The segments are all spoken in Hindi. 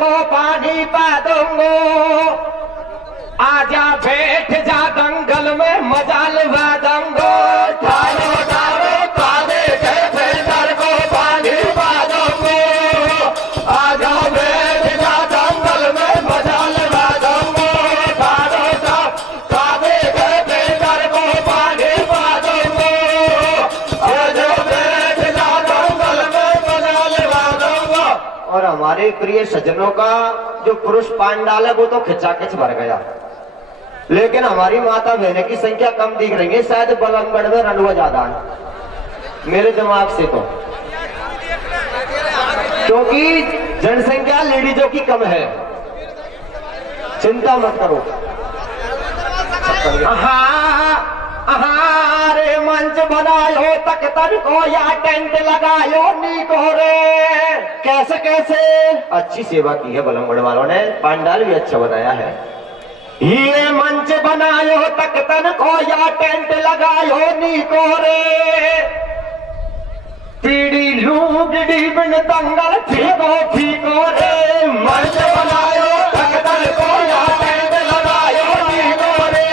को पानी पा दूंगो, आजा बैठ जा दंगल में मजा लगा दूंगो। ठारो ठारो काले के भेंडर को पानी पा दूंगो, आजा बैठ जा दंगल में मजा लगा दूंगो। ठारो ठारो काले के भेंडर को पानी पा दूंगो, आजा बैठ जा दंगल में मजा लगा दूंगो। और हमारे प्रिय सज्जनों का जो पुरुष पांडाल है वो तो खिंचाखिंच भर गया, लेकिन हमारी माता बहने की संख्या कम दिख रही है। शायद बलमगढ़ में रंडुआ ज्यादा है मेरे दिमाग से तो, क्योंकि जनसंख्या लेडीजों की कम है। चिंता मत करो। रे मंच बनायो तख्तर को या टेंट लगायो नीको रे। कैसे कैसे अच्छी सेवा की है बलमगढ़ वालों ने, पंडाल भी अच्छा बनाया है। ये मंच बनायो तख्तन को या टेंट लगायो नीको रे। पीड़ी लूगड़ी बिन दंगल फीको फीको रे। मंच बनायो तख्तन को या टेंट लगायो नीको रे।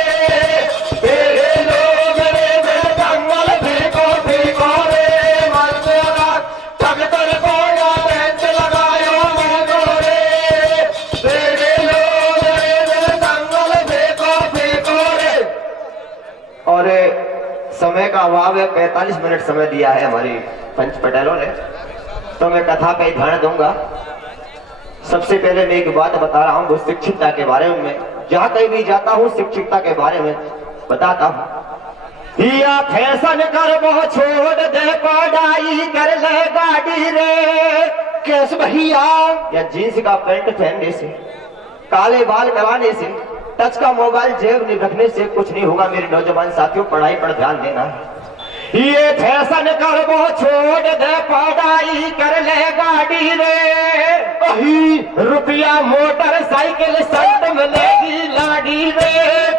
पीड़ी लूगड़ी बिन दंगल फीको फीको रे। मंच तख्तन को या टेंट लगायो नीको रे। पीड़ी और समय का अभाव है, 45 मिनट समय दिया है हमारी पंच पटेलों ने, तो मैं कथा पे ध्यान दूंगा। सबसे पहले मैं एक बात बता रहा हूँ शिक्षितता के बारे में। जहाँ कहीं भी जाता हूँ शिक्षितता के बारे में बताता हूँ। या फैशन कर वो छोड़ दे पढ़ाई कर ले गाड़ी रे। कैस भैया या जींस का पैंट पहनने से, काले बाल कराने से, टच का मोबाइल जेब में रखने से कुछ नहीं होगा। मेरे नौजवान साथियों, पढ़ाई पर ध्यान देना। ये फैशन कर वो छोड़ दे पढ़ाई कर ले गाड़ी रे। रुपया मोटरसाइकिल संत मिलेगी लाड़ी रे।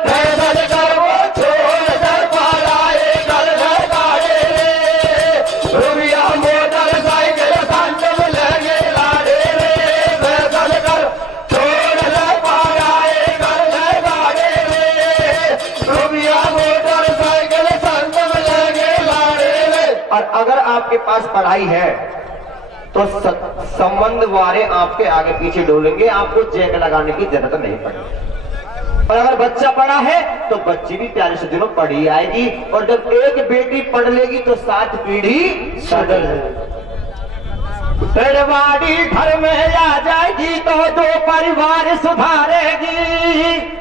फैशन कर वो छोड़ दे पढ़ाई कर ले गाड़ी रे। रुपया मोटरसाइकिल संत मिलेगी लाड़ी रे। फैशन कर छोड़ दे पढ़ाई कर ले गाड़ी रे। रुपया मोटरसाइकिल संत मिलेगी लाड़ी रे। और अगर आपके पास पढ़ाई है तो संबंध वाले आपके आगे पीछे डोलेंगे, आपको जैक लगाने की जरूरत नहीं पड़ेगी। और अगर बच्चा पढ़ा है तो बच्ची भी प्यारे से दिनों पढ़ी आएगी। और जब एक बेटी पढ़ लेगी तो 7 पीढ़ी सडल है। पड़वाड़ी घर में आ जाएगी तो 2 परिवार सुधारेगी।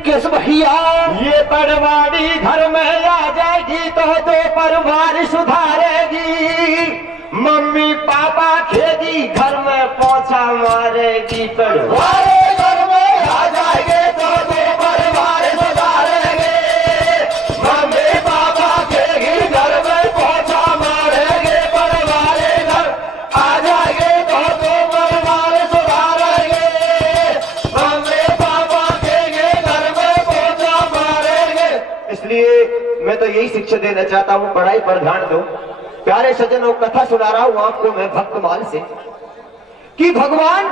किस भैया ये पड़वाड़ी घर में आ जाएगी तो 2 परिवार सुधारेगी। मम्मी पापा खेगी घर में पोछा मारेगी। पड़वाड़ी घर में आ जाएंगे तो 2 परिवार सुधारेंगे। मम्मी पापा खेगी घर में पोछा मारेंगे। पड़वाड़ी घर आ जाएंगे तो 2 परिवार सुधारेंगे। मम्मी पापा खेगी घर में पोछा मारेंगे। इसलिए मैं तो यही शिक्षा देना चाहता हूँ, पढ़ाई पर ध्यान दो। प्यारे सज्जनों, कथा सुना रहा हूं आपको मैं भक्तमाल से कि भगवान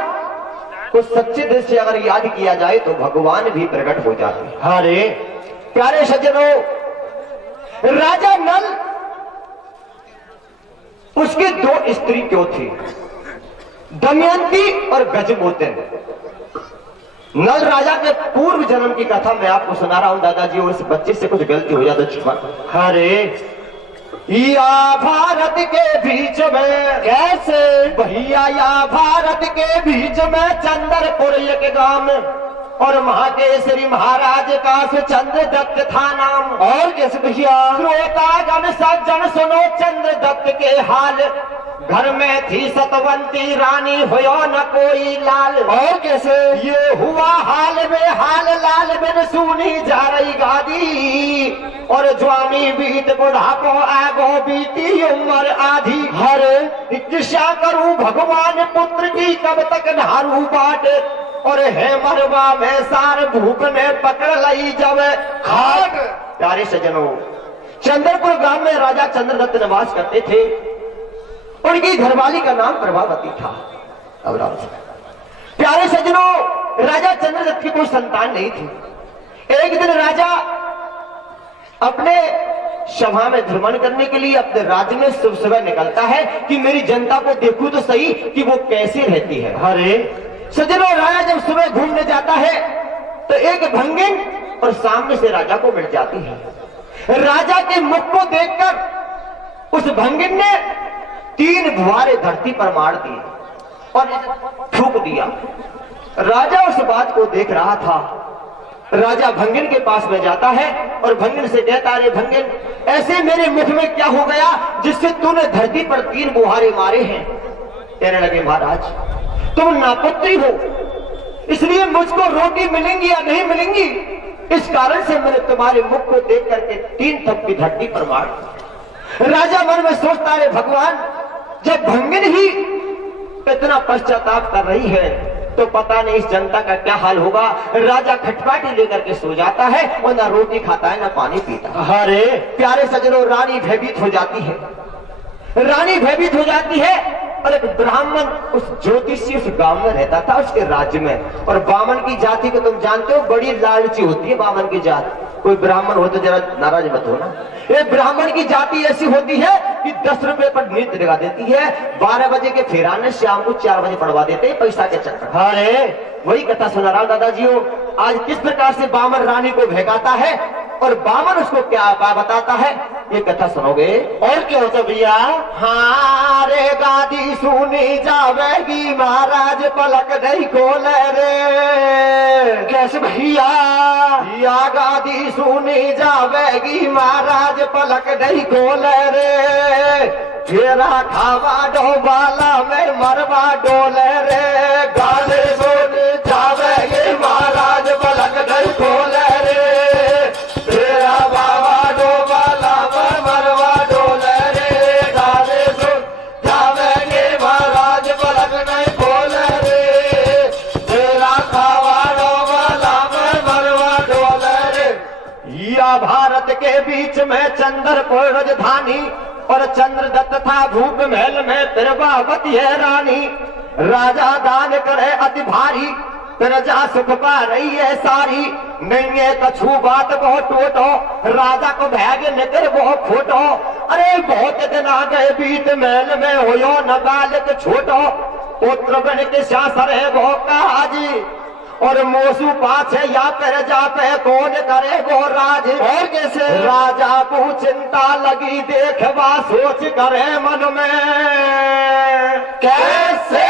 को सच्चे दिल से अगर याद किया जाए तो भगवान भी प्रकट हो जाते हैं। अरे प्यारे सज्जनों, राजा नल, उसके 2 स्त्री क्यों थी, दमयंती और गजमोतिन। नल राजा के पूर्व जन्म की कथा मैं आपको सुना रहा हूं दादाजी, और इस बच्चे से कुछ गलती हो जाए तो क्षमा। अरे या भारत के बीच में, कैसे भैया, या भारत के बीच में चंद्रपुर एक गांव, और महाकेसरी महाराज का चंद्रदत्त था नाम। और कैसे भैया, श्रोतागण सज्जन सुनो चंद्रदत्त के हाल। घर में थी सतवंती रानी, हुआ न कोई लाल। और कैसे ये हुआ हाल में हाल, लाल बिन सुनी जा रही गादी। और जवानी बीत बुढ़ापो आगो बीती उम्र आधी। हर इच्छा करूं भगवान पुत्र की, कब तक नारू बाट। और है मरवा में सार भूख ने पकड़ ली जब खाट। प्यारे सज्जनों, चंद्रपुर गांव में राजा चंद्रदत्त निवास करते थे। उनकी घरवाली का नाम प्रभावती था। अब प्यारे सज्जनों, राजा चंद्रदत्त की कोई संतान नहीं थी। एक दिन राजा अपने सभा में भ्रमण करने के लिए अपने राज्य में सुबह सुबह निकलता है कि मेरी जनता को देखूं तो सही कि वो कैसे रहती है। अरे सज्जनों, राजा जब सुबह घूमने जाता है तो एक भंगिन और सामने से राजा को मिल जाती है। राजा के मुख को देखकर उस भंगिन ने 3 बुहारे धरती पर मार दिए और थूक दिया। राजा उस बात को देख रहा था। राजा भंगिन के पास में जाता है और भंगिन से कहता, अरे भंगिन, ऐसे मेरे मुख में क्या हो गया जिससे तूने धरती पर 3 बुहारे मारे हैं? कहने लगे, महाराज तुम नापुत्री हो, इसलिए मुझको रोटी मिलेंगी या नहीं मिलेंगी, इस कारण से मैंने तुम्हारे मुख को देख करके 3 थप्पी धरती पर मार। राजा मन में सोचता, अरे भगवान, जब भंगिन ही इतना पश्चाताप कर रही है तो पता नहीं इस जनता का क्या हाल होगा। राजा खटपाटी लेकर के सो जाता है और ना रोटी खाता है ना पानी पीता। अरे प्यारे सज्जनों, रानी भयभीत हो जाती है। रानी भयभीत हो जाती है और एक ब्राह्मण उस ज्योतिषी उस गांव में रहता था, उसके राज्य में। और बामन की जाति को तुम जानते हो, बड़ी लालची होती है बामन की जाति। कोई ब्राह्मण हो तो जरा नाराज मत हो ना। ये ब्राह्मण की जाति ऐसी होती है कि 10 रुपए पर नृत्य लगा देती है, 12 बजे के फेराने शाम को 4 बजे पढ़वा देते हैं पैसा के चक्कर। अरे वही कथा सुना रहा दादाजी हो, आज किस प्रकार से बामन रानी को भगाता है और बामन उसको क्या बताता है, ये कथा सुनोगे। और क्या होता भैया? हाँ रे गादी सुनी जावेगी, महाराज पलक नहीं खोले रे। कैसे भैया? या गादी सुनी जावेगी, महाराज पलक नहीं खोले रे। फेरा खावा डोबाला में मरवा डोले रे। गादी सुनी जावेगी, महाराज पलक नहीं खोले रे। फेरा बाबा डोबाला में मरवा डोले रे। गादी सुन जावेगी, महाराज पलक नहीं खोले रे। फेरा खावा डोबाला में मरवा डोले रे। या भारत के बीच में चंद्रपुर राजधानी और चंद्रदत्त था भूप महल में प्रभावती है रानी। राजा दान करे अति भारी, प्रजा सुख पा रही है सारी। नहीं है कछु बात बहुत टोटो, राजा को भाग निकर बहुत खोटो। अरे बहुत दिन आ गए बीत महल में हो न बालक छोटो। पुत्र बन के शासर है वो काजी, और मोसू पाछे या पर जा पे कौन करे वो राज। और कैसे? राजा को चिंता लगी देखवा सोच करे मन में, कैसे?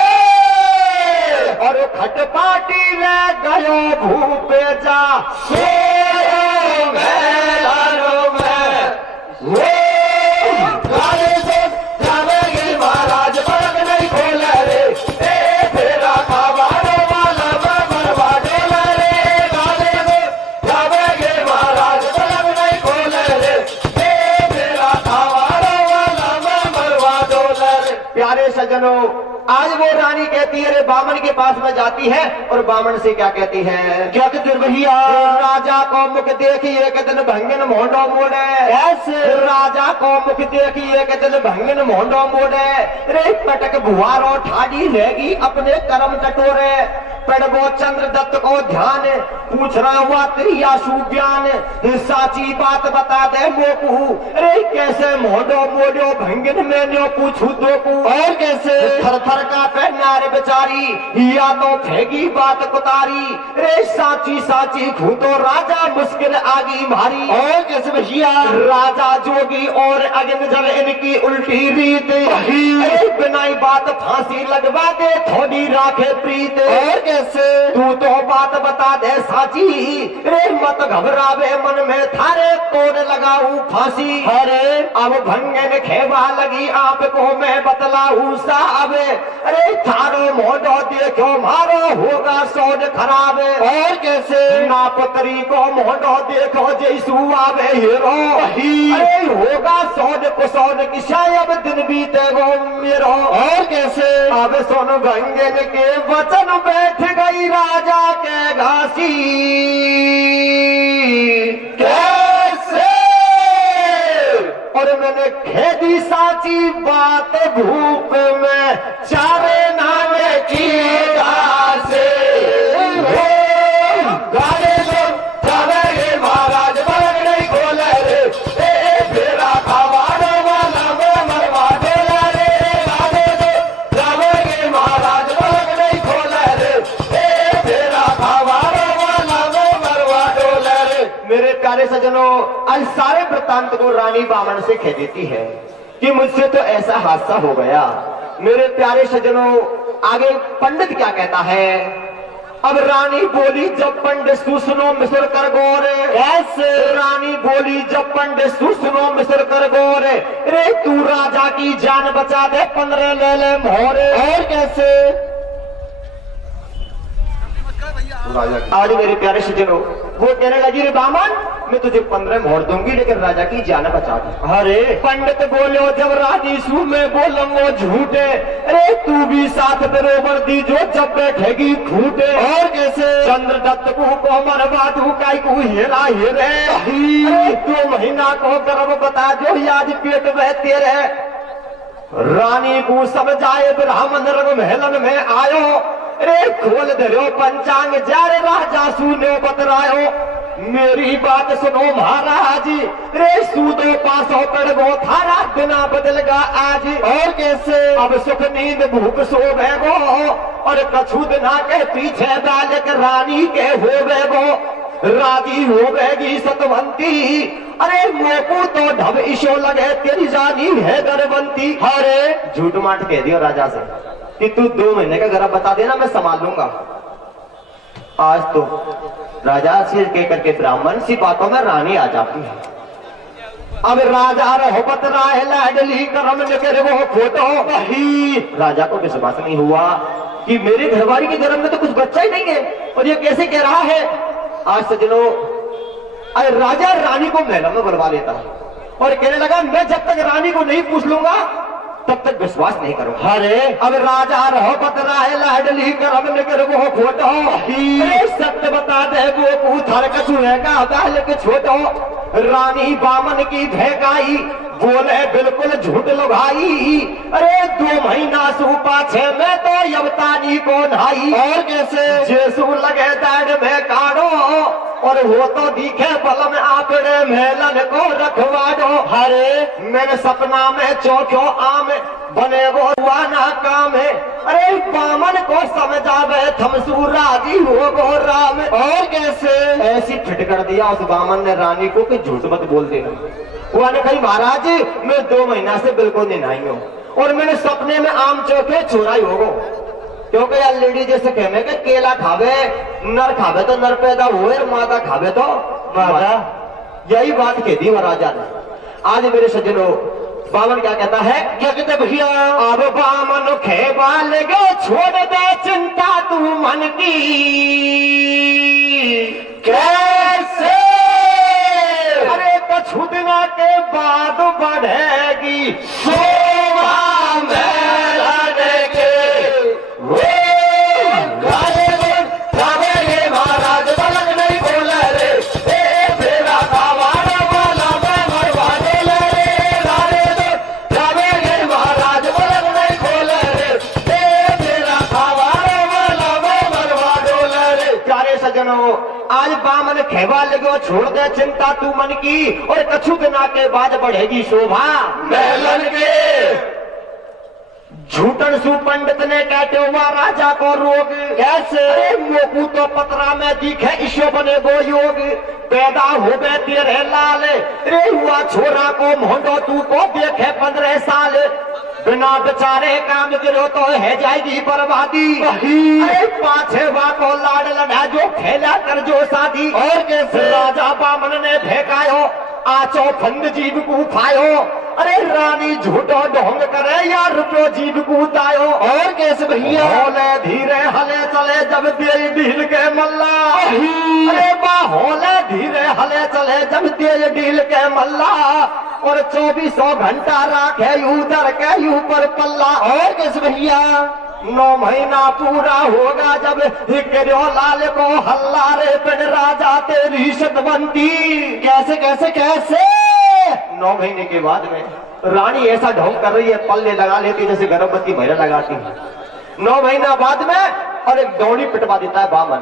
और खटपाटी ले गयो भूपे जा महाराज पलक नहीं खोले रे। फेरा खावा सज्जनों, आज वो रानी कहती है, रे बामन के पास में जाती है और बामन से क्या कहती है? क्या कहती है भैया? राजा को मुख देखी एक दिन भंगिन मोहडो मोड़े। ऐसे राजा को मुख देखी एक दिन भंगिन मोहडो मोड़े। रे पटक भुआरो ठाडी लेगी अपने कर्म टटोरे। पड़बो चंद्रदत्त को ध्यान, पूछ रहा हुआ तेरी आशु ज्ञान। साची बात बता दे मोकू, अरे कैसे मोडो मोडो भंगिन में न्यो पूछू दो को। और कैसे? थर थर का पहना रे बेचारी, या तो फेंकी बात कुतारी। रे साची साची खूतो राजा मुश्किल आगी भारी। और कैसे भैया? राजा जोगी और अग्नि जल इनकी उल्टी रीत। अरे बिना बात फांसी लगवा दे थोड़ी राखे प्रीत। और कैसे? तू तो बात बता दे साची, रे मत घबरावे मन में थारे तोड़ लगाऊ फांसी। अरे अब भंगन खेवा लगी आपको मैं बतलाऊ साहब। अरे थारो मोडो देखो मारो होगा सौद खराब। और कैसे? ना पतरी को मोडो देखो जैसू आवे हीरो। अरे होगा सौद कुसौद की शायद दिन बीते गो मेरो। और कैसे? अब सुन भंगन के वचन बैठ गई राजा के घासी। कैसे? और मैंने खेदी साची बात भूप में चारे नामे की घासे। सजनों, आज सारे वृत्तांत को रानी बामन से कह देती है कि मुझसे तो ऐसा हादसा हो गया। मेरे प्यारे सजनों, आगे पंडित क्या कहता है। अब रानी बोली जब पंडित सुनो मिसर कर गोरे, ऐसे रानी बोली जब पंडित सुनो मिसर कर गोरे, रे तू राजा की जान बचा दे 15 ले ले मोहरे। और कैसे आज मेरे प्यारे सज्जनों, वो कहने लगी रे बामन मैं तुझे 15 मोहर दूंगी लेकिन राजा की जान बचा दे। अरे पंडित बोलो जब रानी सू में बोलम वो झूठे, अरे तू भी साथ बरोबर दी जो जब बैठेगी खूटे। और कैसे चंद्रदत्त को मरवा दू काई को हेरा हेरे, 2 महीना को गर्भ बता जो आज पेट बहते रहे। रानी को समझाए ब्राह्मण रंग महलन में आयो, रे खोल धरो पंचांग जारे राजा सुनो बतरायो। मेरी बात सुनो महाराज, रे सूदो पासो पड़गो थारा बिना बदलगा आज। और कैसे अब सुख नींद भूख सो गो, और कछु दिना के पीछे बालक रानी के हो गो। राजी हो गएगी सतवंती, अरे मोकू तो ढब ईशो लगे तेरी जानी है गर्भवंती। अरे झूठ माट कह दियो राजा से कि तू 2 महीने का गर्भ बता देना मैं संभाल लूंगा। आज तो राजा से कह करके ब्राह्मण सी बातों में रानी आ जाती है। अब राजा रहो बतरा है लाडली करम नगर वो फोटो वही। राजा को विश्वास नहीं हुआ कि मेरे घरवाली के गर्भ में तो कुछ बच्चा ही नहीं है और ये कैसे कह रहा है। आज सजनों, अरे राजा रानी को महल में बुलवा लेता है और कहने लगा मैं जब तक रानी को नहीं पूछ लूंगा तब तक विश्वास नहीं करूंगा। अरे अब राजा रहो बतरा है लाडली करम नगर वो फोटो, सत्य बता दे वो पूछर कछु है का बालक छोटो। रानी बामन की भैगाई बोले बिल्कुल झूठ लुगाई, अरे 2 महीना सू पाछे में तो यवतानी को नहाई। और कैसे जेसु लगे दाड़ में काढ़ो, और वो तो दिखे बल में आपने मेलन को रखवा दो। अरे मैंने सपना में चौक्यो आम बने वो हुआ ना काम है, अरे बामन को समझावे थमसू राजी हो गो राम। और कैसे ऐसी फिट कर दिया उस बामन ने रानी को कि झूठ मत बोल देना। वो ने कही महाराज मैं 2 महीना से बिल्कुल नहीं नहाई हूँ और मैंने सपने में आम चौके चुराई होगो, क्योंकि यार लेडी जैसे कहने के केला खावे नर खावे तो नर पैदा हुए, मादा खावे तो मादा। यही बात कहती वो राजा ने। आज मेरे सज्जनों, बामन क्या कहता है, क्या कहते भैया, अब बामन खेबा लगे छोड़ दे चिंता तू मन की। कैसे अरे कछु दिना के बाद बढ़ेगी शोभा मेलन के। महाराज बलक नहीं बोले रे, फेरा खावाना वाला मरवा दे रे। महाराज बलक नहीं खोले रे, फेरा खावाना वाला मरवा दो रे। प्यारे सज्जनों, आज बामन खेवा लगो छोड़ दे चिंता तू मन की, और कछु दिना के बाद बढ़ेगी शोभा मेलन के। झूठन सु पंडित ने कहते हुआ राजा को रोग, कैसे मोकू तो पतरा में दिखे ईशो बने गो योग। पैदा हो गए तेरे लाल, रे हुआ छोरा को मोहंडो तू को देखे 15 साल। बिना बेचारे काम गिरो तो है जाएगी बर्बादी। अरे पाछे वा को लाड लड़ा जो खेला कर जो शादी। और कैसे राजा बामन ने फेंकायो आचो फंद जीव को खायो, अरे रानी झूठो ढोंग करे या रुपयो जीव को दायो। और कैसे भैया होले धीरे हले चले जब तेज ढील के मल्ला, अरे बा होले धीरे हले चले जब तेज ढील के मल्ला। और 2400 घंटा राखे उधर के ऊपर पल्ला। और कैसे भैया 9 महीना पूरा होगा जब हिकरो लाल को हल्ला रे पिन राजा तेरी सतवंती। कैसे कैसे कैसे 9 महीने के बाद में रानी ऐसा ढोंग कर रही है, पल्ले लगा लेती जैसे गर्भवती महिला लगाती है। 9 महीना बाद में और एक दौड़ी पिटवा देता है बामन।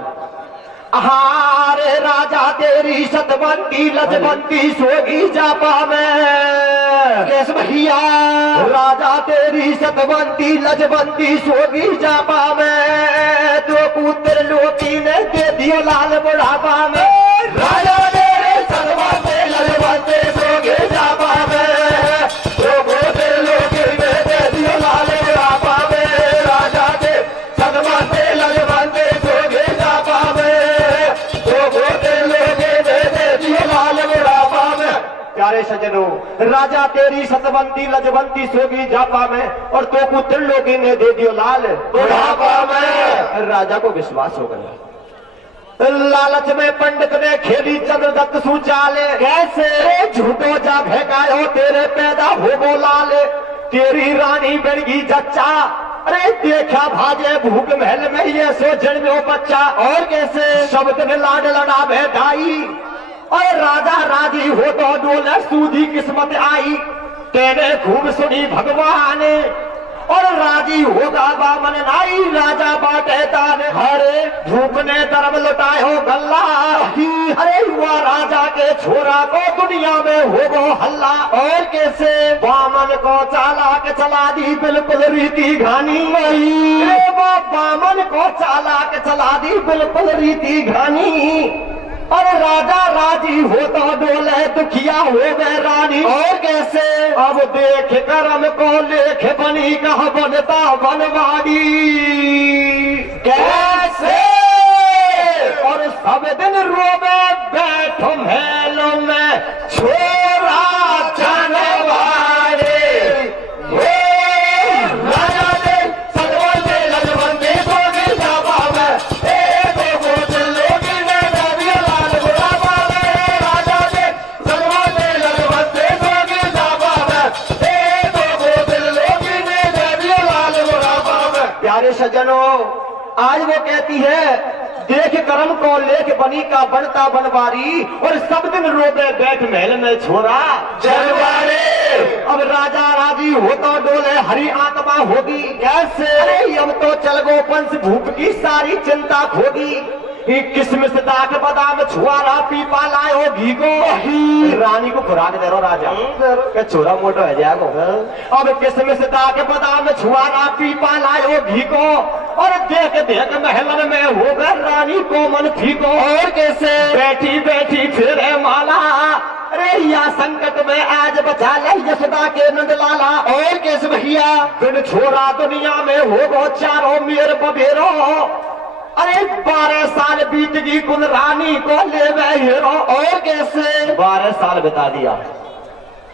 हारे राजा तेरी सतवंती लजवंती सोगी जापा में। कैसे भैया राजा तेरी सतवंती लजवंती सोगी जापा में, तो पुत्र लोकी ने दे दियो लाल बुढ़ापा में। राजा तेरे सतवंती राजा तेरी सतवंती लजवंती सोगी जापा में और तो को त्रिलोकी ने दे दियो लाल बुढ़ापा में। राजा को विश्वास हो गया। लालच में पंडित ने खेली चंद्रदत्त सुचाले, कैसे झूठो जा फेंकायो तेरे पैदा हो गो लाल। तेरी रानी बड़गी जच्चा, अरे देखा भाजे भूख महल में ये सो जन्मो बच्चा। और कैसे शब्द ने लाड लड़ा भेदाई और राजा राजी हो तो डोले सूदी किस्मत आई। तेने खूब सुनी भगवान और राजी होगा बामन नाई। राजा बाटे दान हरे धूप ने दरब लुटाए हो गल्ला। अरे हुआ राजा के छोरा को दुनिया में हो गो हल्ला। और कैसे बामन को चाला के चला दी बिल्कुल रीति घानी। वो बामन को चाला के चला दी बिल्कुल रीति घानी। और राजा राजी हो तो डोले दुखिया हो गए रानी। और कैसे अब देख करम को लेख बनी कहा बनता बनवाड़ी। कैसे और सब दिन रोवे बैठो महलों में छोरा जनवारे। राजा ने सलवंते लजवंते सोगे जापा में सजनों। आज वो कहती है देख करम को लेख बनी का बनता बनवारी और सब दिन रोबे बैठ महल में छोरा जनवारे। अब राजा राजी हो तो डोले हरी आत्मा होगी। कैसे अरे अब तो चल गो पंच भूख की सारी चिंता खोगी। किसमिस दाख बादाम छुआरा पीपा लायो घी को। रानी को खुराक दे रो राजा के छोरा मोटो है जागो। अब किसमिस दाख बादाम छुआरा पीपा लायो घी को और देख देख महलन में हो गए रानी को मन फीको। और कैसे बैठी बैठी फिर माला, अरे या संकट में आज बचा ले यशोदा के नंदलाला। और कैसे भैया बिन छोरा दुनिया में हो गो चारों मेर बबेरो। अरे 12 साल बीत गई कुल रानी को ले गए हीरो। और कैसे 12 साल बिता दिया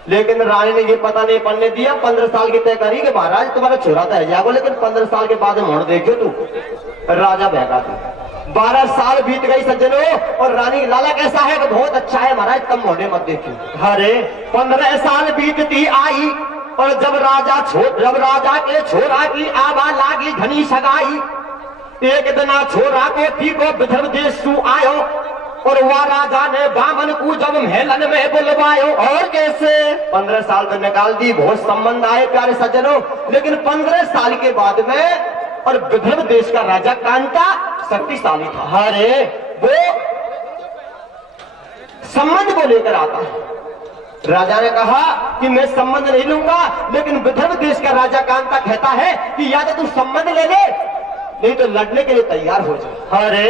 लेकिन रानी ने ये पता नहीं पढ़ने दिया। 15 साल की तय करी कि महाराज तुम्हारा छोरा तो है जागो लेकिन 15 साल के बाद मोड़ देखियो तू। राजा बहका तू 12 साल बीत गई सज्जनों और रानी लाला कैसा है कि बहुत अच्छा है महाराज तब मोड़े मत देखियो। अरे 15 साल बीतती आई और जब राजा के छोरा की आवा लागी घनी सगाई। एक दिना छोरा को थी को विदर्भ देश सु आयो और वह राजा ने बामन को जब महलन में बुलवायो। और कैसे 15 साल में निकाल दी बहुत संबंध आए प्यारे सज्जनों। लेकिन 15 साल के बाद में और विदर्भ देश का राजा कांता शक्तिशाली था। अरे वो संबंध को लेकर आता राजा ने कहा कि मैं संबंध नहीं लूंगा लेकिन विदर्भ देश का राजा कांता कहता है कि या तो तू संबंध ले ले नहीं तो लड़ने के लिए तैयार हो जाए। अरे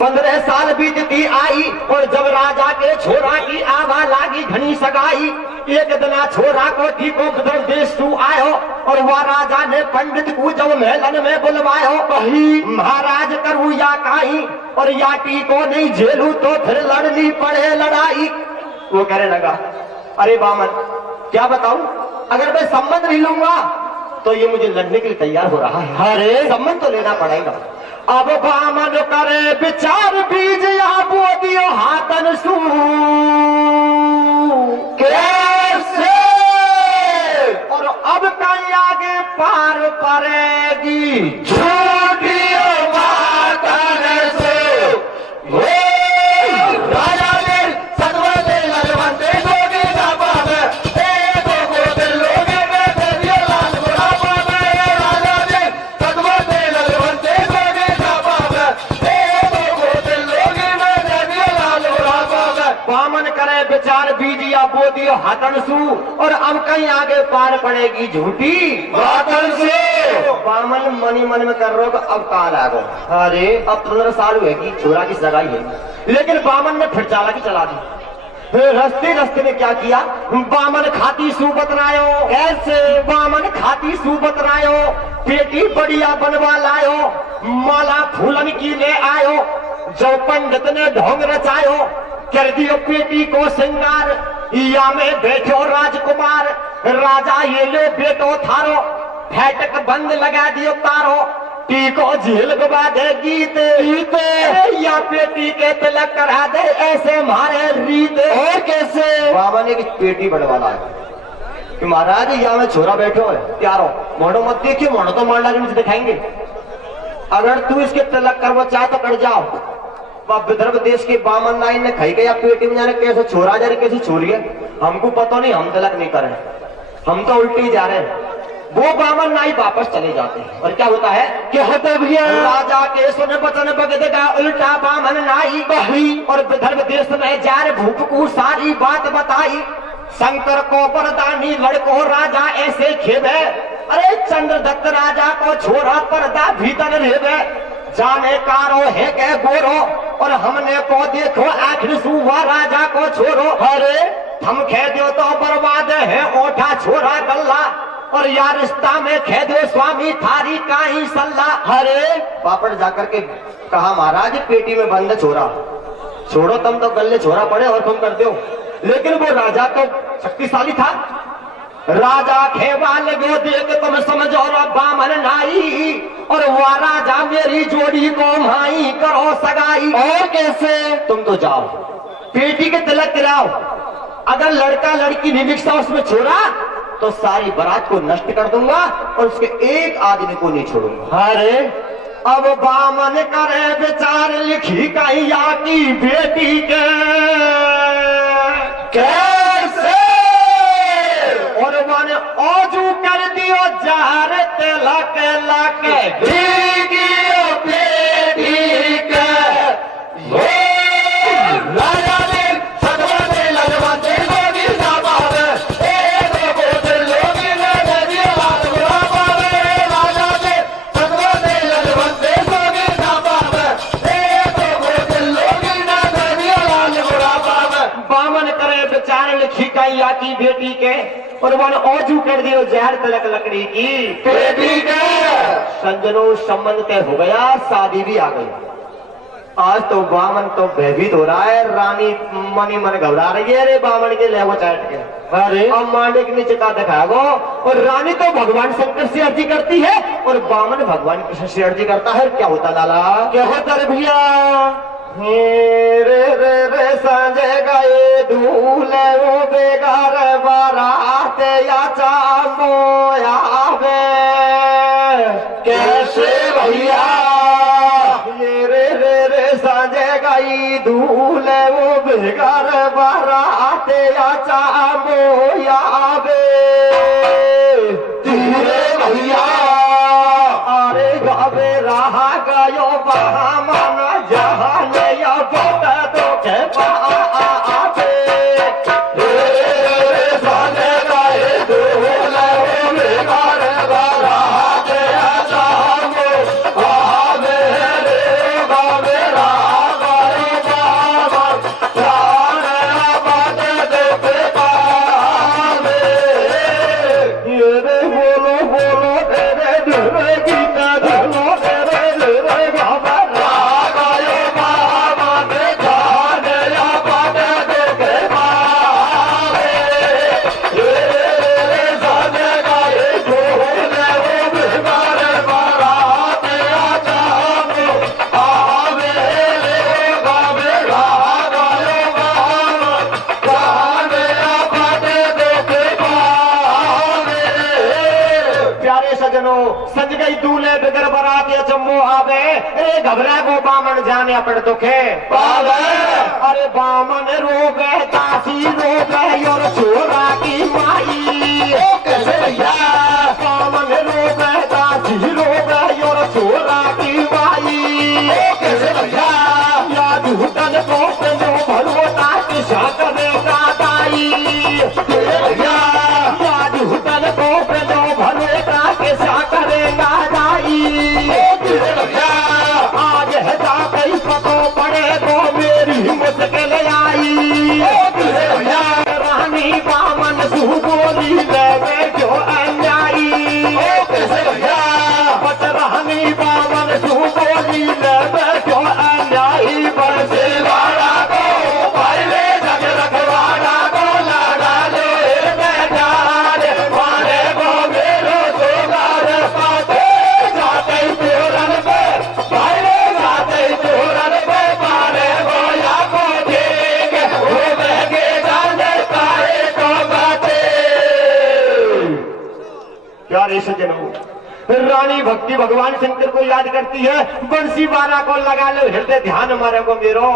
15 साल बीतती आई और जब राजा के छोरा की आवा लागी घनी सगाई। एक दिना छोरा को ठीक विदर्भ देश तू आयो और वह राजा ने पंडित को जब महलन में बुलवायो। कही महाराज करूँ या काई और या टी को नहीं झेलू तो फिर लड़नी पड़े लड़ाई। वो कहने लगा अरे बामन क्या बताऊं अगर मैं संबंध नहीं लूंगा तो ये मुझे लड़ने के लिए तैयार हो रहा है। अरे संबंध तो लेना पड़ेगा। अब बामन करे विचार बीज या बो दियो हाथन सू। कैसे और अब कहीं आगे पार पड़ेगी झूठियों मातन से। राजा ने सतवंते लजवंते सोगे जापा में विचार बीजिया बो दियो हाथन सू और अब कहीं आगे पार पड़ेगी झूठी बातन से। बामन मनी मन में कर रहे हो अब काल आ गो। अरे अब 15 साल हुए कि छोरा की सगाई है लेकिन बामन ने फिर चालाकी चला दी। रस्ते में क्या किया बामन खाती सू बतरायो। ऐसे बामन खाती सू बतरायो पेटी बढ़िया बनवा लायो माला फूलन की ले आयो। जो पंडित ने ढोंग रचायो कर दियो पेटी को श्रृंगार या में बैठो राजकुमार, राजा ये लो बेटो थारो, फैटक बंद लगा दियो तारो, टीको झील गवा दे गीत या पेटी के तिलक करा दे ऐसे मारे रीत। और कैसे? बाबा ने पेटी बढ़वाला है कि महाराज यहाँ में छोरा बैठो है, प्यारो मोड़ो मत देखियो, मोड़ो तो मांडा के नीचे दिखाएंगे। अगर तू इसके तिलक करवा चाह तो कर जाओ। विदर्भ देश के बामन नाई ने खाई गया पेटी में, जाने कैसे छोरा जा रहे कैसे छोरी है, हमको पता नहीं, हम तिलक नहीं कर रहे, हम तो उल्टी जा रहे हैं। वो बामन नाई वापस चले जाते हैं और क्या होता है कि राजा के सुन बचन बगदेगा उल्टा बामन नाई बही, और विदर्भ देश में जार भूप को सारी बात बताई। शंकर को वरदानी लड़को राजा ऐसे खेबे, अरे चंद्रदत्त राजा को छोरा पर्दा भीतर रेबे, जाने कारो है के गोरो और हमने को देखो आखिर सुवा राजा को छोरो। अरे हम खे दो तो बर्बाद है ओठा छोरा गल्ला, और यार रिश्ता में खे दो स्वामी थारी का ही सल्ला। अरे पापड़ जाकर के कहा महाराज पेटी में बंद छोरा, छोड़ो तुम तो गले छोरा पड़े और तुम कर दो। लेकिन वो राजा तो शक्तिशाली था, राजा खेवा लगो देख तुम समझो बामन नाई, और वो राजा मेरी जोड़ी को माई करो सगाई। और कैसे? तुम तो जाओ पेटी के तिलक कराओ, अगर लड़का लड़की निमिक्षा उसमें छोड़ा तो सारी बारात को नष्ट कर दूंगा और उसके एक आदमी को नहीं छोड़ूंगा। अरे अब बामन करे विचार लिखी कैया की बेटी के कैसे, और मैंने औजू कर दियो जार तिलक लाके भीगियो बेटी के। राजा ने सदवा दे लगवा दे लोगी साबाद, लोगी ने नदी हाथ बुराबाद, राजा ने सदवा दे लगवा दे लोगी साबाद, लोगी ने नदी हाथ बुराबाद। बामन करे विचार लिखी कैया की बेटी के, और वन औजू कर दियो जहर तिलक लकड़ी की बेटी के। संजनो संबंध तय हो गया, शादी भी आ गई। आज तो बामन तो भयभीत हो रहा है, रानी मनी मन घबरा रही है, अरे बामन के ले वो चाट के, अरे अब मांडे के नीचे का दिखाएगो। और रानी तो भगवान शंकर से अर्जी करती है और बामन भगवान कृष्ण से अर्जी करता है। क्या होता लाला? क्या होता रे भैया? रे रे रे संजय गए दूल्हे वो बेगार बारात या चामोया वे कैसे भैया? ये रे रे रे संजय गई दूल्हे वो बेगार बारात या चामोया वे तेरे भैया। अरे गावे रहा गयो बामन जहान या बता दो के पापे, रे साने गाए दूल्हे वो बेगार बारात या चामो आवे, रे गावे रहा गयो बामन जहान बात दो के पापे। ये रे बोलो बोलो रे रे गीता धनो रे बाबा रागायो बाबा दे जाने या बात दे के पावे, रे जाने गाए ढोले वो बेगार बारात या चामो आवे, रे गावे रागायो बाबा जाने या बात दे के पावे। प्यारे सजनों, सज गई दूल्हे बिगर बारात या जम्मू आवे, अरे घबरा को बामन जाने अपने दुखे पावे। अरे बामन रोवे दासी रोवे और छोरा की माई, कैसे भैया? बामन रोवे दासी रोवे और छोरा की माई, कैसे भैया? याद हुटन को पेलो भलवता की शाकरे का दाई, भैया याद हुटन को पेलो भलवता के शाकरे का दाई। आज है जा कई पतो पड़े तो मेरी मुश्किल आई, रानी बामन सू बोली ले क्यों अन्यायी, बट रानी बामन सू बोली ले क्यों अन्यायी, बरसे वाला को प्यारे सज्जनों, रानी भक्ति भगवान शंकर को याद करती है। बंसी बारा को लगा लो हृदय ध्यान मारे को मेरो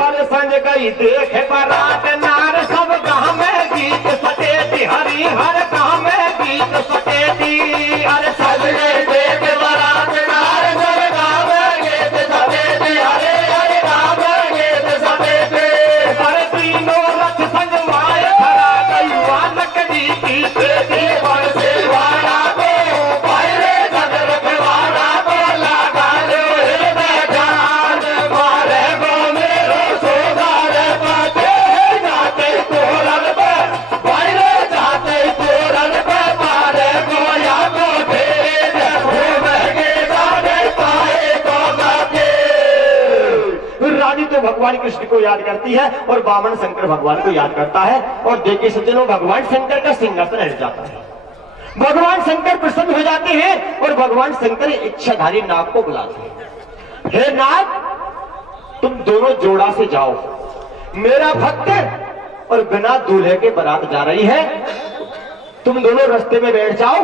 अरे संज गई देख बारात नार सब गाँव में गीत सटेती हरी हर गाँव में गीत सटेती। अरे संज गई देख बारात नार सब गाँव में गीत सटेती हरे हरे गाँव में गीत सटेती। अरे तीनों रथ संजवाए खड़ा गई वानक जी की बेटी बरसे वाला भगवान कृष्ण को याद करती है और वामन शंकर भगवान को याद करता है। और देखिए सज्जनों, भगवान शंकर का सिंहासन हट जाता है। भगवान शंकर प्रसन्न हो जाते हैं और भगवान शंकर इच्छाधारी नाग को बुलाते हैं। हे नाग, तुम दोनों जोड़ा से जाओ, मेरा भक्त और बिना दूल्हे के बारात जा रही है, तुम दोनों रास्ते में बैठ जाओ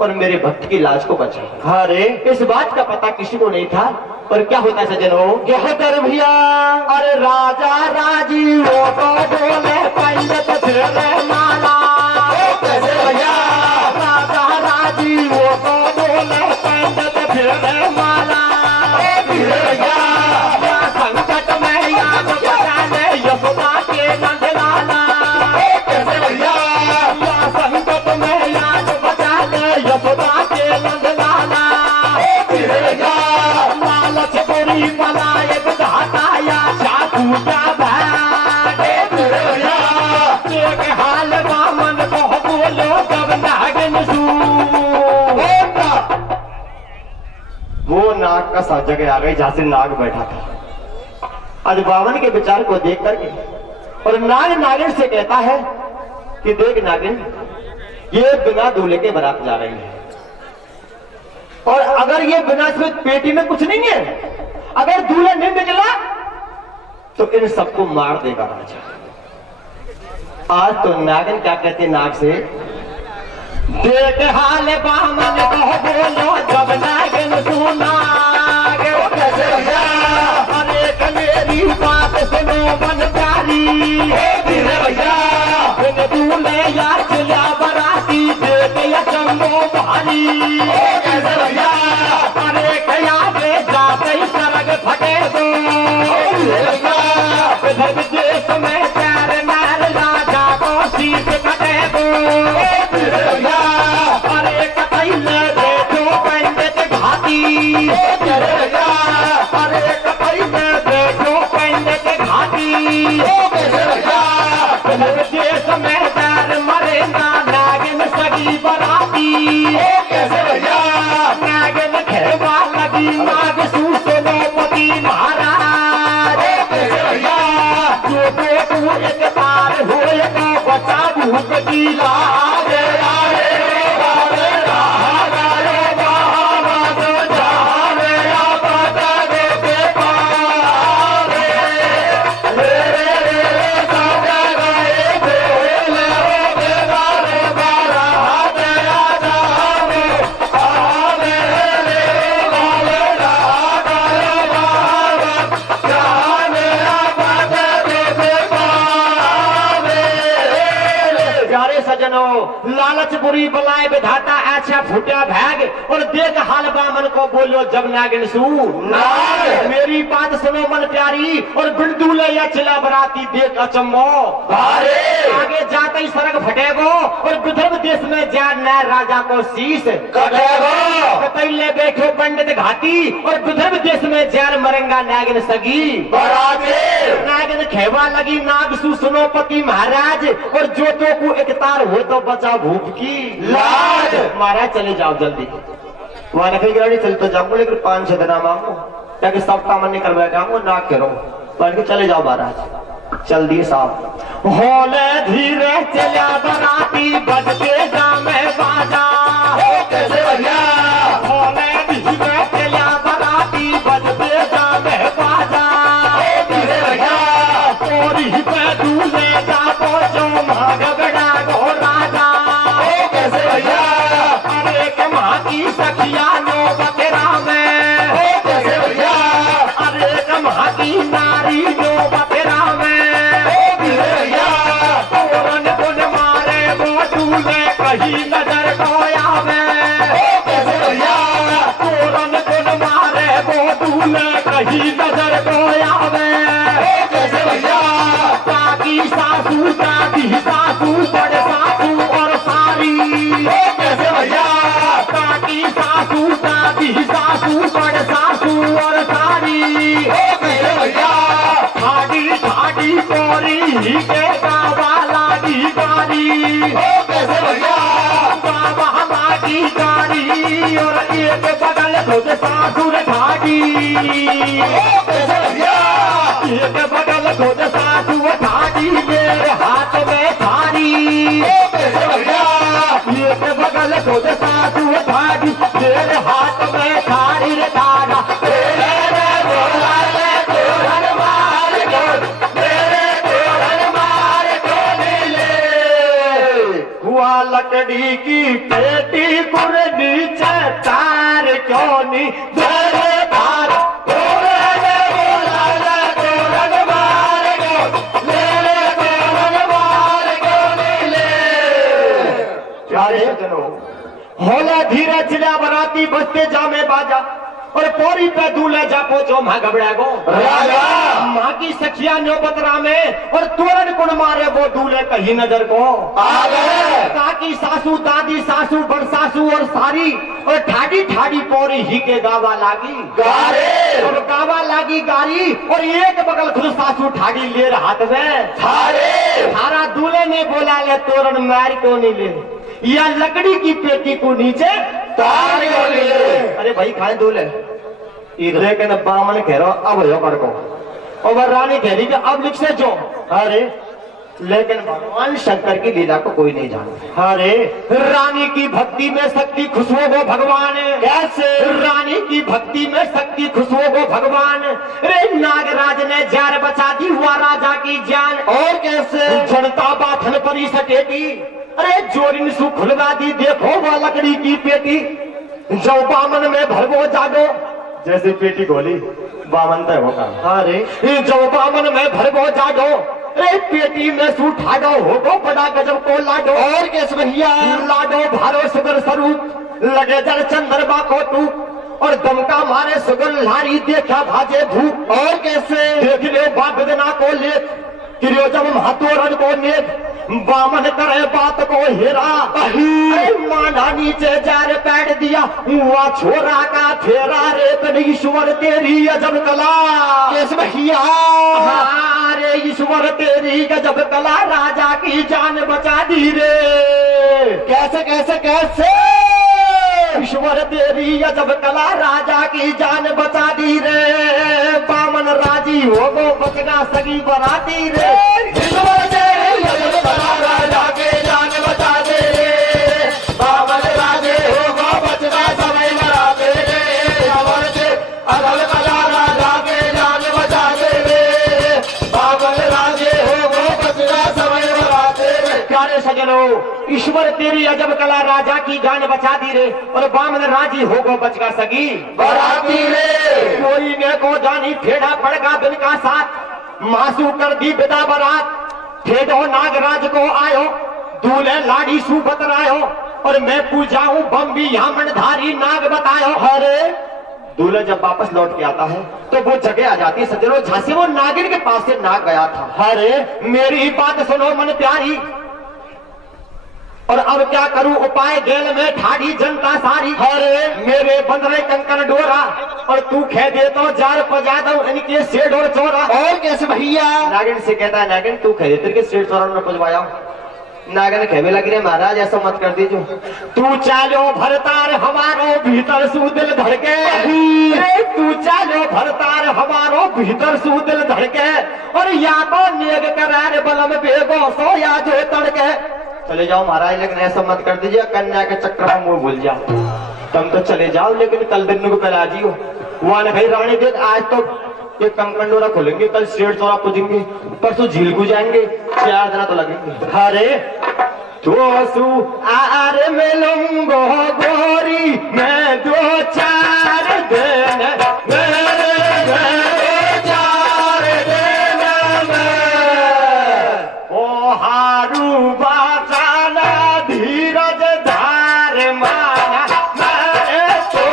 और मेरे भक्त की लाज को बचाओ। अरे इस बात का पता किसी को नहीं था। और क्या होता है सज्जनों, क्या होता है भैया? अरे राजा राजीवों को बोले पंडित फिरले माला। कैसे भैया? राजा राजीवों को बोले पंडित फिरले माला। भैया संकट में याद बचाने यशोदा के नंदलाला। कैसे भैया? संकट में याद बचाने यशोदा के नंदलाला। लालच बुरी पलायक घाटाया चाकू का भागे। एक हाल वामन को बोलो जब नागिन सू। वो नाग का सा जगह आ गई जहां से नाग बैठा था। आज वामन के विचार को देख करके और नाग नागिन से कहता है कि देख नागिन, ये बिना दूल्हे के बारात जा रही है और अगर ये बिना इसमें पेटी में कुछ नहीं है, अगर दूल्हा नहीं निकला तो इन सबको मार देगा राजा। आज तो नागिन क्या कहते नाग से, देख हाल बामन को बोलो जब नागिन सुना। अरे मेरी बात सुनो मन प्यारी। भैया दूल्हे या चला बराती देख या चंबो भारी। अरे कया दे जाते सरग फटे दो। देश में प्यार नार राजा को शीश कटे दो। अरे कतैले देखो पंडित घाटी। अरे कतैले देखो पंडित घाटी। देश में प्यार मरे ना नागिन सगी बराती। नागिन खेवा लगी नाग सूसनोपति महाराज। जो देखू एक तार हो बचा भूत की लाज। लालच बुरी बलाए विधाता अच्छा फूटा भाग। और देख हाल बामन को बोलो जब नागिन सू। मेरी बात सुनो मन प्यारी और बिंदुले या चिला बराती देख अचम्बो। आगे जाते ही सड़क फटेगो और विदर्भ देश में जा नया राजा को शीश कटेगो। कतैले बैठो पंडित घाटी और विदर्भ देश में जार मरेंगा नागिन सगी नागिन खेवा लगी नाग सुसनोपति महाराज। और जो तो को एक तार हो तो बचा भूप की लाज। महाराज चले जाओ जल्दी, वहां नखी गाड़ी चलते जाऊंगा लेकिन 5-6 दिन मांगो ताकि सब काम निकल बैठाऊंगा ना करो। के चले जाओ महाराज, चल दिए साहब। होले धीरे चला बराती बजते जामे बाजा। कैसे भैया? होले धीरे चला बराती बजते जामे बाजा। कैसे भैया? और ही पे दूल्हे का पोछो मांग बड़ा गो राजा। नहीं नजर को आवे कैसे भैया काकी सासू दादी सासू बड़े सासू और सारी कैसे भैया काकी सासू दादी सासू बड़े सासू और सारी कैसे भैया ठाडी ठाडी कोरी के गावा लागी गारी कैसे भैया गावा लागी गारी और एक बगल खुद सासुर ठाडी कैसे भैया एक बगल खुद सासू ठाडी मेरे हाथ में थारी कैसे भैया एक बगल खुद सासू ठाडी मेरे हाथ में थारी रे थारा हुआ लकड़ी की पेटी गुर नीचे तार क्यों नहीं मेरे तार होला धीरे चिड़ा बराती बजते जामे बाजा और पोरी पे दूल्हे जा पहुंचो माँ घबरा गो राजा माँ की सखिया नौबतरा में और तोरण कुण मारे वो दूल्हे कहीं नजर को आ गए काकी सासू दादी सासू बड़ सासू और सारी और ठाडी ठाडी पोरी ही के गावा लागी गारे और गावा लागी गारी और एक बगल खुद सासू ठाडी ले हाथ में थारे थारा दूल्हे ने बोला ले तोरण मार क्यों नहीं ले या लकड़ी की पेटी को नीचे तार क्यों नहीं ले? अरे भाई खाए दूल्हे लेकिन बामन कह रहा अब हो कर को और वह रानी कह रही कि अब लिख से जो अरे लेकिन भगवान शंकर की लीला को कोई नहीं जानता अरे रानी की भक्ति में शक्ति खुशबू को भगवान कैसे रानी की भक्ति में शक्ति खुशबू को भगवान रे नागराज ने जार बचा दी हुआ राजा की जान और कैसे जनता बाथन परी सकेगी अरे जोरिन सु खुलवा दी देखो वह लकड़ी की पेटी जो बामन में भरवो जागो जैसे पेटी खोली बामन तय होगा अरे जो बामन में भरवो जागो अरे पेटी में सू ठाडो होगो बड़ा गजब को लाडो और कैसे भैया लाडो भारो सुगर स्वरूप लगे जल चंद्रमा को तू और दमका मारे सुगर लारी देखा भाजे भूख और कैसे देख ले बागदना को ले किरियो जब हथोरन को नेक बामन करे बात को हेरा अरे माना नीचे जार पैड दिया हुआ छोरा का फेरा रे तन ईश्वर तेरी अजब कला कैसे भैया अरे ईश्वर तेरी गजब कला राजा की जान बचा दी रे कैसे कैसे कैसे ईश्वर तेरी अजब कला राजा की जान बचा दी रे बामन राजी हो गो बचना सगी बराती रे ईश्वर तेरी अजब कला राजा की जान बचा दे रे बामन राजे हो गो बचना समय मराते रे ईश्वर से अजब कला राजा की जान बचा दे रे बामन राजे हो गो बचना समय मराते रे प्यारे सजनों ईश्वर तेरी अजब कला राजा की जान बचा दी रे और बामन राजी हो गो बचका सगी बराती रे कोई ने को जानी फेड़ा पड़गा दिन का साथ मासू कर दी बिदा बरात ठेडो नागराज को आयो दूल्हे लाड़ी सू बतरायो और मैं पूजाऊं बम्बी यामन धारी नाग बतायो अरे दूल्हा जब वापस लौट के आता है तो वो जगह आ जाती है सजनों झांसी वो नागिन के पास से नाग गया था अरे मेरी बात सुनो मन प्यारी और अब क्या करूं उपाय जेल में ठाड़ी जनता सारी अरे मेरे बंदरे कंकन डोरा और तू कह दे तो जार पजा दो इनके सेठ और चोरा और कैसे भैया नागिन से कहता है नागिन तू कह दे तेरे सेठ चोरा ने पजवाया नागिन कहने लगी रे महाराज ऐसा मत कर दीजिए तू चालो भरतार हमारो भीतर सू दिल धड़के तू चालो भरतार हमारो भीतर सू दिल धड़के और या तो नेग करार बलम बेगो सो या जो तड़के चले जाओ महाराज लेकिन ऐसा मत कर दीजिए कन्या के चक्कर में मुंह भूल जाओ तुम तो चले जाओ लेकिन कल दिन को पहले आ जियो वहां ने भाई रानी देख आज तो ये कंकन डोरा खोलेंगे कल शेर चौरा पूजेंगे परसों झील को जाएंगे 4 दिन तो लगेंगे अरे दोसू आर मिलूंगो गोरी मैं 2-4 दिन ओ हारू बाचाना धीरज धार माना मैं तो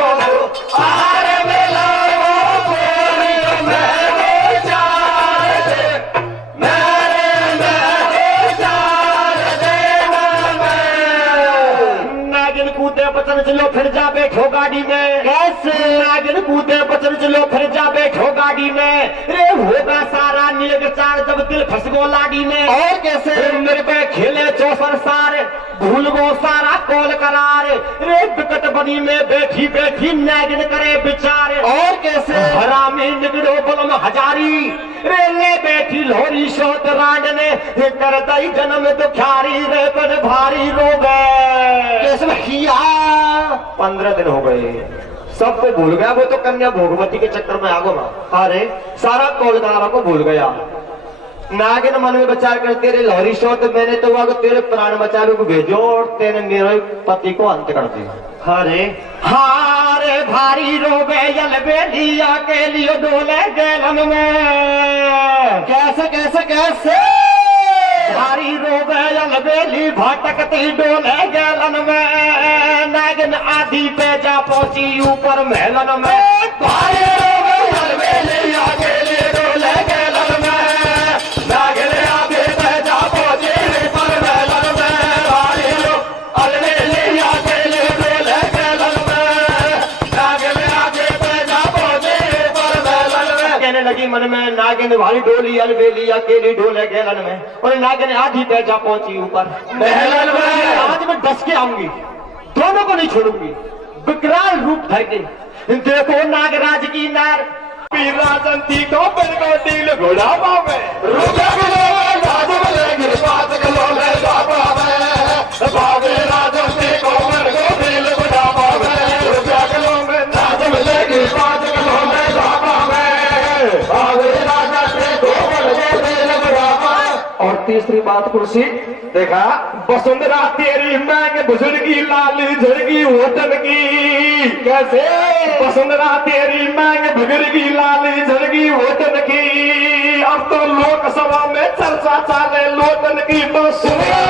आर मिलूंगो गोरी बैठो गाड़ी में। कैसे? नागिन कूदे बचन चलो फिर जा बैठो गाड़ी में। रे होगा सारा नील चार जब दिल फंस गो लाडी में। और कैसे? मेरे पे खेले चौसर सार भूल गो सारा कॉल करार। रे विकट बनी में बैठी बैठी नागिन करे विचार। और कैसे? हरा में निगड़ो बलम हजारी। रे ले बैठी लोरी शोत रांडने कर दई जन्म दुखारी रे पर भारी रो गए। कैसे भैया? 15 दिन हो गए सबको भूल गया। वो तो कन्या भोगवती के चक्कर में आगो ना। अरे सारा कॉल करारा को भूल गया। नागिन मन में विचार करते रे लहरी शो तो मैंने तो वो तेरे प्राण बचाने को भेजो और तेने मेरे पति को अंत कर दिया। अरे हारे भारी रोबे यल बेलिया के लिए डोले गैलन में। कैसे कैसे कैसे? भारी रोबे यल बेली भटकती डोले गैलन में। नागिन आधी पे जा पहुंची ऊपर महलन में। भारी रोबे यल बेली आगे लिए डोले गैलन में। नागिन आधी पे जा पहुंची ऊपर महलन में। भारी रोबे बेली आगे लिए डोले गैलन में। नागिन आगे पे जा पहुंची ऊपर महलन में। कहने लगी मन में नागिन भारी डोली अलबेली अकेली डोले गैलन में। और नागिन आधी पे जा पहुंची ऊपर महलन में। आज मैं डस के आऊंगी दोनों को नहीं छोड़ूंगी विकराल रूप धर के। देखो नागराज की नार राजंती को बिल्कुल डील घोड़ा पावे। रुपया किलो में राज मिलेगी 5 किलो में जापा में। भावे राजंती को बिल्कुल डील घोड़ा पावे। रुपया किलो में राज मिलेगी 5 किलो में जापा में। भावे राजंती को बिल्कुल डील घोड़ा पावे। और तीसरी बात कुर्सी देखा वसुंधरा तेरी मैंग बुजुर्गी लाली झड़गी होटल की। कैसे? वसुंधरा तेरी मैंग बुजुर्गी लाली झड़गी होटल की। अब तो लोकसभा में चर्चा चाले लोटन की। तो सुनो